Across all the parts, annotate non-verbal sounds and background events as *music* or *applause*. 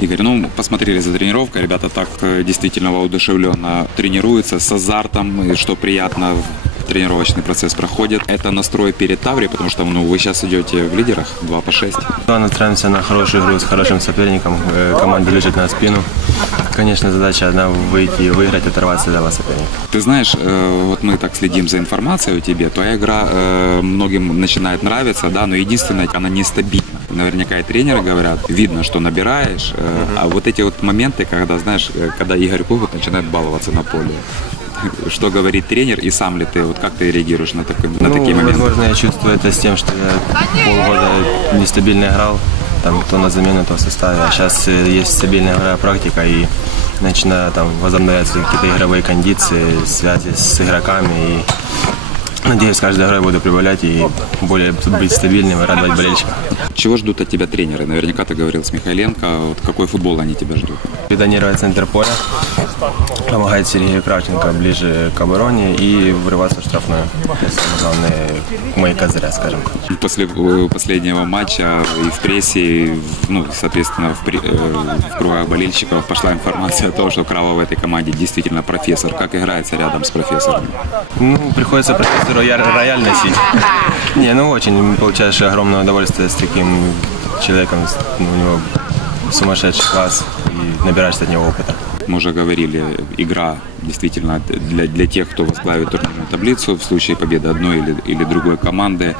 Игорь, ну, посмотрели за тренировкой, ребята так э, действительно воодушевленно тренируются с азартом, и что приятно, тренировочный процесс проходит. Это настрой перед Таврией, потому что ну, вы сейчас идете в лидерах 2 по 6. Да, настраиваемся на хорошую игру с хорошим соперником. Э, Команда лежит на спину. Конечно, задача одна выйти и выиграть, оторваться от этого соперника. Ты знаешь, э, вот мы так следим за информацией о тебе. Твоя игра э, многим начинает нравиться, да, но единственное, она нестабильна. Наверняка и тренеры говорят, видно, что набираешь, а вот эти вот моменты, когда, знаешь, когда Игорь Когут начинает баловаться на поле. Что говорит тренер и сам ли ты, вот как ты реагируешь на, такой, на ну, такие моменты? возможно, я чувствую это с тем, что я полгода нестабильно играл, там то на замену, то в составе. А сейчас есть стабильная игровая практика и начинаю там возобновляться какие-то игровые кондиции, связи с игроками и Надеюсь, с каждой игрой буду прибавлять и более быть стабильным и радовать болельщиков. Чего ждут от тебя тренеры? Наверняка ты говорил с Михайленко. Вот какой футбол они тебя ждут? Педонировать центр поля, помогать Сергею Кравченко ближе к обороне и врываться в штрафную. Это самое главное, мои козыря, скажем. После э, последнего матча и в прессе, и ну, соответственно, в, при- э, в кругах болельщиков пошла информация о том, что Крава в этой команде действительно профессор. Как играется рядом с профессором? Ну, приходится профессору я- рояль носить. *laughs* Не, ну очень получаешь огромное удовольствие с таким человеком, ну, у него сумасшедший класс и набираешься от него опыта. Мы уже говорили, игра действительно для, для тех, кто возглавит турнирную таблицу в случае победы одной или, или другой команды.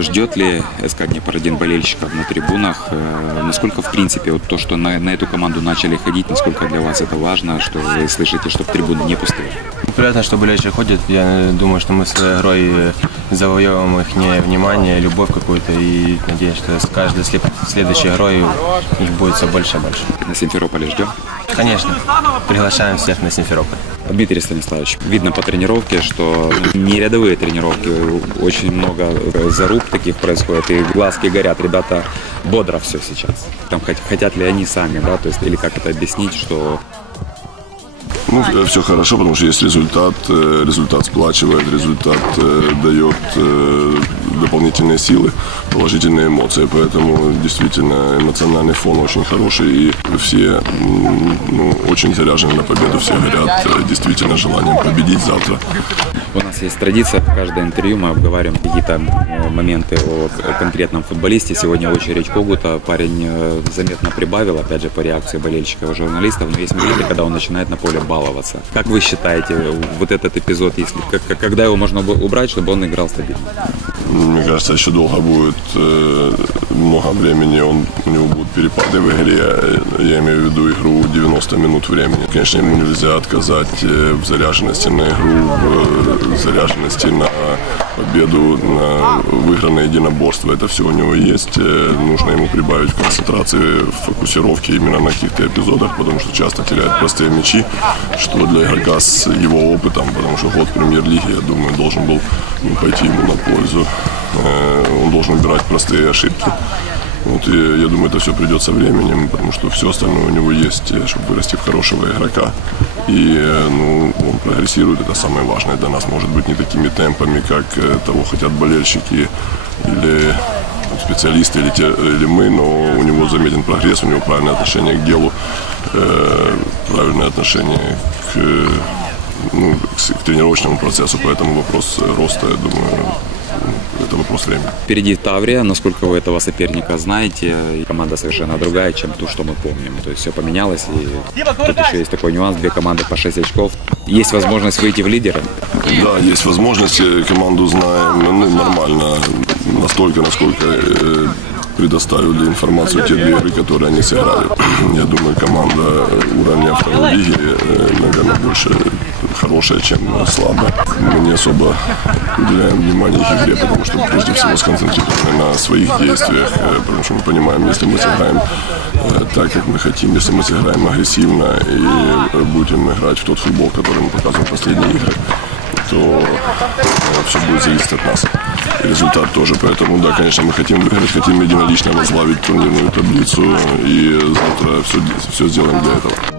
Ждет ли СК Днепр-1 болельщиков на трибунах? Э, Насколько, в принципе, вот то, что на, на эту команду начали ходить, насколько для вас это важно, что вы слышите, что трибуны не пустые? Приятно, что болельщики ходят. Я думаю, что мы своей игрой завоевываем их внимание, любовь какую-то. И надеюсь, что с каждой след- следующей игрой их будет все больше и больше. На Симферополе ждем? Конечно, приглашаем всех на Симферополь. Дмитрий Станиславович, видно по тренировке, что не рядовые тренировки, очень много э, заруб таких происходит, и глазки горят, ребята бодро все сейчас. Там хот- хотят ли они сами, да, то есть, или как это объяснить, что Ну, все хорошо, потому что есть результат, э, результат сплачивает, результат э, дает э, дополнительные силы, положительные эмоции, поэтому действительно эмоциональный фон очень хороший, и все ну, очень заряжены на победу, все горят э, действительно желанием победить завтра. у нас есть традиция, в каждое интервью мы обговариваем какие-то моменты о конкретном футболисте. Сегодня очередь Когута, парень э, заметно прибавил, опять же, по реакции болельщиков и журналистов, но есть моменты, когда он начинает на поле баловаться. Как вы считаете, вот этот эпизод, если, как- когда его можно убрать, чтобы он играл стабильно? Мне кажется, еще долго будет, э, много времени, он, у него будут перепады в игре. Я имею в виду игру 90 минут времени. Конечно, ему нельзя отказать э, в заряженности на игру, в э, заряженности на победу, на выигранное единоборство. Это все у него есть. Э, Нужно ему прибавить концентрации, в фокусировке именно на каких-то эпизодах, потому что часто теряет простые мячи, что для игрока с его опытом, потому что год премьер-лиги, я думаю, должен был ну, пойти ему на пользу. Э, Он должен убирать простые ошибки. Вот, и я думаю, это все придет со временем, потому что все остальное у него есть, э, чтобы вырасти в хорошего игрока. И э, ну, он прогрессирует, это самое важное для нас. Может быть, не такими темпами, как того хотят болельщики или специалисты или, те, или мы, но у него заметен прогресс, у него правильное отношение к делу, э, правильное отношение к, ну, к, к тренировочному процессу, поэтому вопрос роста, я думаю, это вопрос времени. Впереди Таврия, насколько вы этого соперника знаете, команда совершенно другая, чем ту, что мы помним. То есть все поменялось, и тут еще есть такой нюанс, две команды по 6 очков. Есть возможность выйти в лидеры. Да, есть возможности, команду знаем, ну, нормально, настолько, насколько э, предоставили информацию те две игры, которые они сыграли. *clears throat* Я думаю, команда уровня второй лиги, э, наверное, больше хорошая, чем слабая. Мы не особо уделяем внимание игре, потому что прежде всего сконцентрированы на своих действиях, э, потому что мы понимаем, если мы сыграем э, так, как мы хотим, если мы сыграем агрессивно и э, будем играть в тот футбол, который мы показываем в последние игры, то все будет зависеть от нас. И результат тоже. Поэтому, да, конечно, мы хотим выиграть, хотим единолично возглавить турнирную таблицу. И завтра все, все сделаем для этого.